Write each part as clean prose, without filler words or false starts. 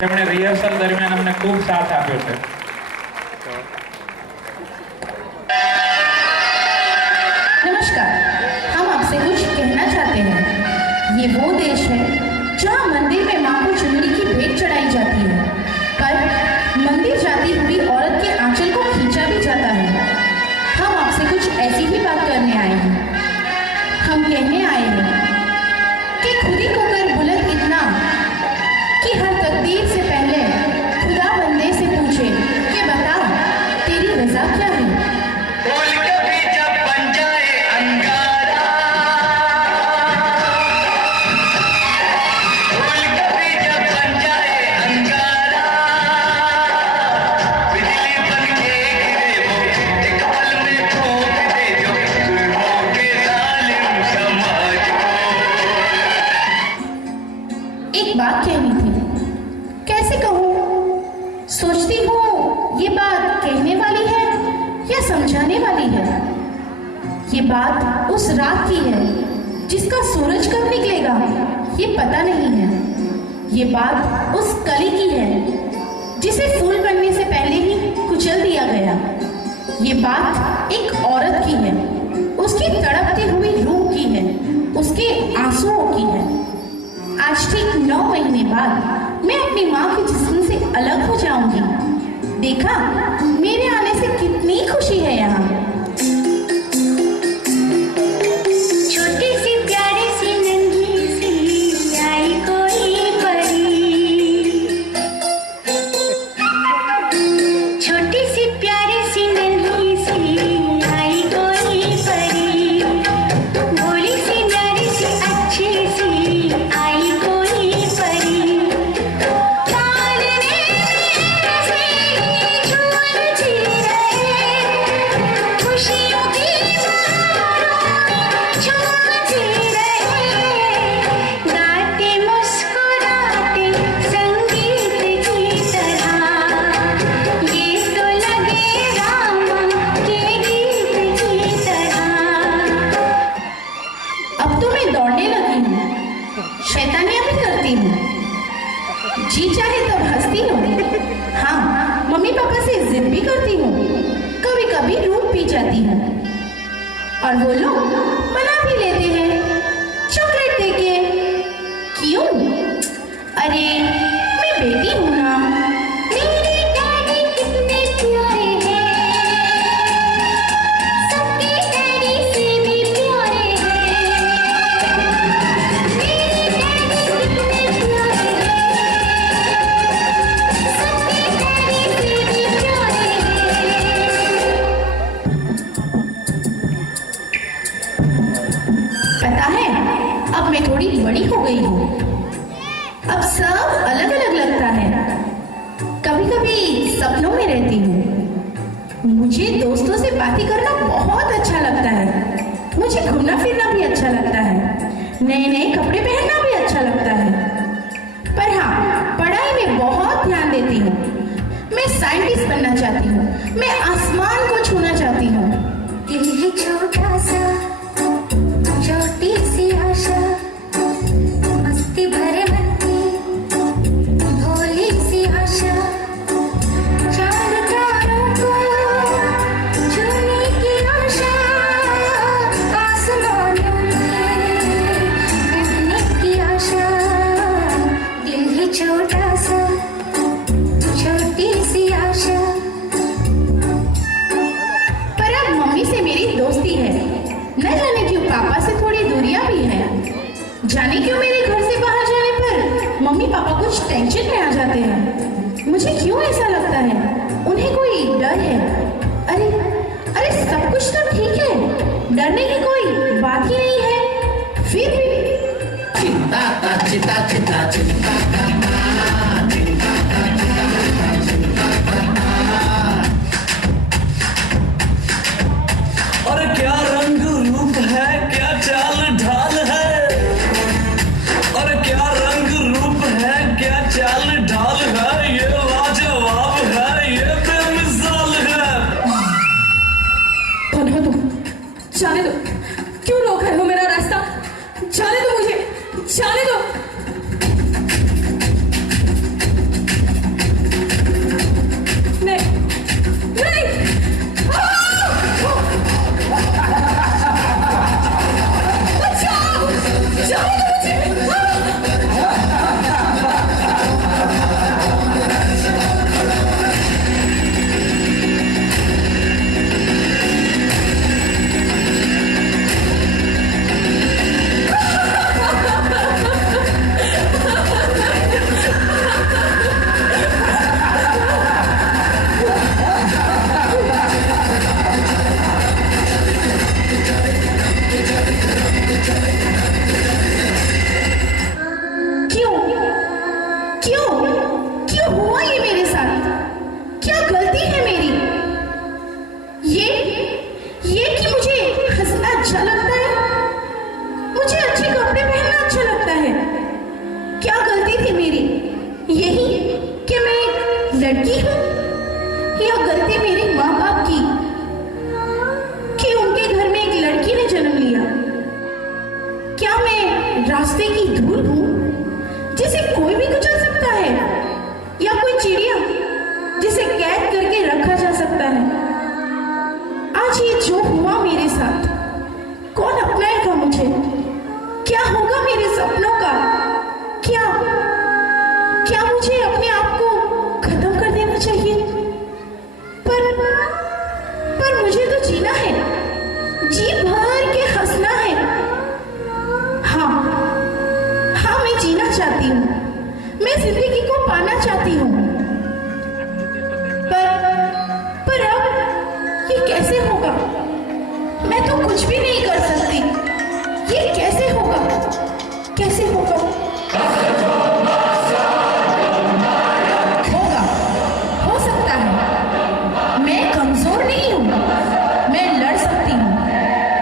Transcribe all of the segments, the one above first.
તેમણે રિહર્સલ દરમિયાન અમને ખૂબ સાથ આપ્યો છે. नमस्कार, हम आपसे कुछ कहना चाहते हैं. ये वो देश है जहाँ मंदिर में मां को चुनरी की भेंट चढ़ाई जाती है, पर मंदिर जाती हुई औरत के आंचल को खींचा भी जाता है. हम आपसे कुछ ऐसी ही बात करने आए हैं. हम कहने आए हैं कि खुदी को कर बुलंद इतना कि हर तकदीर से पहले खुदा बंदे से पूछे कि बता तेरी रजा क्या है. एक बात कहनी थी, कैसे कहूँ? सोचती हूँ ये बात कहने वाली है या समझाने वाली है. ये बात उस रात की है जिसका सूरज कब निकलेगा ये पता नहीं है. ये बात उस कली की है जिसे फूल बनने से पहले ही कुचल दिया गया. ये बात एक औरत की है, उसकी तड़पती हुई रूह की है, उसके आंसुओं की है. आज ठीक 9 महीने बाद मैं अपनी माँ के जिस्म से अलग हो जाऊंगी. देखा मेरे आने से कितनी खुशी है यहाँ. छोटी सी प्यारी सी नन्ही सी आई कोई परी. छोटी सी प्यारी सी नन्ही सी आई कोई परी. भोली सी प्यारी सी अच्छी सी आई कोई परी. पालने से झूलती रहे खुशियों की झूमती रहे. गाते मुस्कुराते संगीत की तरह ये तो लगे रामा के गीत की तरह. अब तो मैं दौड़ने लगी हूँ, शैतानियाँ भी करती हूँ, जी चाहे तब हंसती हूँ. हाँ, मम्मी पापा से जिद भी करती हूँ, कभी कभी रूठ भी जाती हूँ और वो लोग मना भी लेते हैं चॉकलेट देके. क्यों? अरे मैं बेटी हूँ ना. मेरे डैडी कितने प्यारे हैं, सबके डैडी से भी प्यारे हैं. मेरे डैडी कितने प्यारे हैं, सबके डैडी से भी प्यारे हैं. पता है अब मैं थोड़ी बड़ी हो गई हूँ, अब सब अलग अलग लगता है. कभी कभी सपनों में रहती हूँ. मुझे दोस्तों से बातें करना बहुत अच्छा लगता है, मुझे घूमना फिरना भी अच्छा लगता है, नए नए कपड़े पहनना भी अच्छा लगता है. पर हाँ, पढ़ाई में बहुत ध्यान देती हूँ. मैं साइंटिस्ट बनना चाहती हूँ, मैं आसमान को छूना चाहती हूँ. दिल है छोटा सा, छोटी सी आशा, मस्ती भरे मन की भोली सी आशा. चांद तारों को छूने की आशा, आसमानों में उड़ने की आशा. दिल है छोटा सा, छोटी सी आशा. पर अब मम्मी से मेरी दोस्ती है, न जाने क्यों पापा से थोड़ी दूरियां भी है. जाने क्यों मेरे घर से बाहर जाने पर मम्मी पापा कुछ टेंशन में आ जाते हैं. मुझे क्यों ऐसा लगता है? उन्हें कोई डर है. अरे अरे सब कुछ तो ठीक है, डरने की कोई बात ही नहीं है. फिर भी और क्या रंग रूप है, क्या चाल ढाल है. और क्या रंग रूप है, क्या चाल ढाल है. ये लाजवाब है, ये बेमिसाल है. होने दो, जाने दो. क्यों रोक रहे हो मेरा रास्ता? जाने दो मुझे, जाने दो. लड़की हूँ या गलती मेरे माँ बाप की कि उनके घर में एक लड़की ने जन्म लिया? क्या मैं रास्ते की धूल हूँ जिसे कोई भी कुचल सकता है, या कोई चिड़िया जिसे कैद करके रखा जा सकता है? आज ये जो हुआ मेरे साथ, कौन अपनाएगा मुझे? क्या होगा मेरे सपनों का? क्या क्या मुझे अपने आप को खत्म कर देना चाहिए? पर मुझे तो जीना है, जी भर के हंसना है। हाँ हाँ, मैं जीना चाहती हूँ, मैं जिंदगी को पाना चाहती हूँ। पर अब ये कैसे होगा? मैं तो कुछ भी नहीं कर सकती। ये कैसे होगा? कैसे होगा? होगा, हो सकता है। मैं कमजोर नहीं हूँ, मैं लड़ सकती हूँ।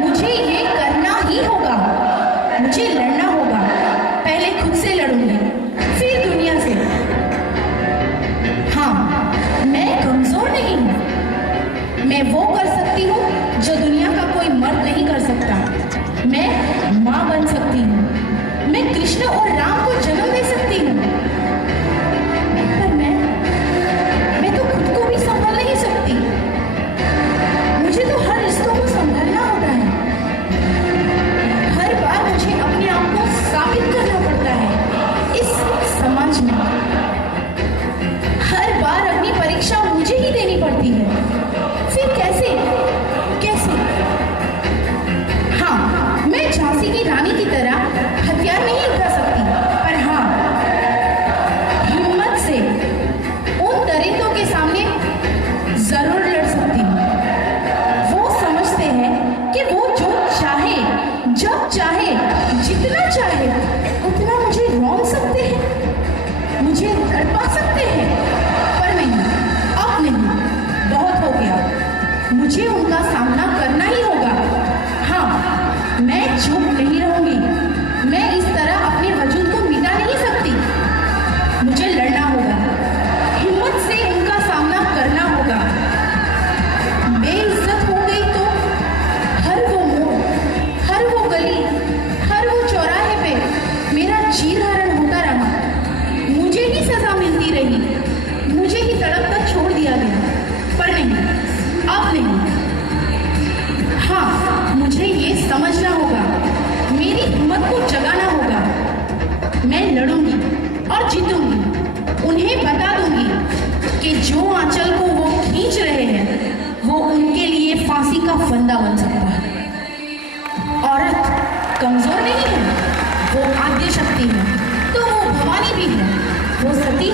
मुझे ये करना ही होगा, मुझे लड़ना होगा। पहले खुद से लड़ूंगी, फिर दुनिया से। हाँ, मैं कमजोर नहीं हूँ, मैं वो कर सकती हूँ जो दुनिया का कोई मर्द नहीं कर सकता। मैं माँ बन सकती हूँ, मैं कृष्ण और राम को जन्म दे सकती हूँ। पर मैं तो खुद को भी संभाल नहीं सकती। मुझे तो हर रिश्तों को संभालना होता है। हर बार मुझे अपने आप को साबित करना पड़ता है इस समाज में। हर बार अपनी परीक्षा मुझे ही देनी पड़ती है। फिर कैसे? कैसे? हाँ, मैं झांसी की रानी की तरह हथियार नहीं उठा सकती, पर हाँ, हिम्मत से उन दरिंदों के सामने जरूर लड़ सकती हूँ। वो समझते हैं कि वो जो चाहे, जब चाहे, जितना चाहे उतना मुझे रौंद सकते हैं, मुझे तड़पा सकते हैं। पर नहीं, अब नहीं, बहुत हो गया। मुझे उनका सामना करना ही होगा। हाँ, मैं चुप नहीं रहूंगी। मैं इस तरह अपने वजूद को मिटा नहीं सकती। मुझे लड़ना होगा, हिम्मत से उनका सामना करना होगा। बेइज्जत हो गई तो हर वो मोड़, हर वो गली, हर वो चौराहे पे मेरा जी धारण होता रहा। मुझे ही सजा मिलती रही, मुझे ही तड़प कर छोड़ दिया गया। पर नहीं, अब नहीं। हाँ, मुझे ये समझना होगा, मेरी हिम्मत को जगाना होगा। मैं लड़ूंगी और जीतूंगी। उन्हें बता दूंगी कि जो आंचल को वो खींच रहे हैं वो उनके लिए फांसी का फंदा बन सकता है। औरत कमजोर नहीं है, वो आद्य शक्ति है, तो वो भवानी भी है, वो सती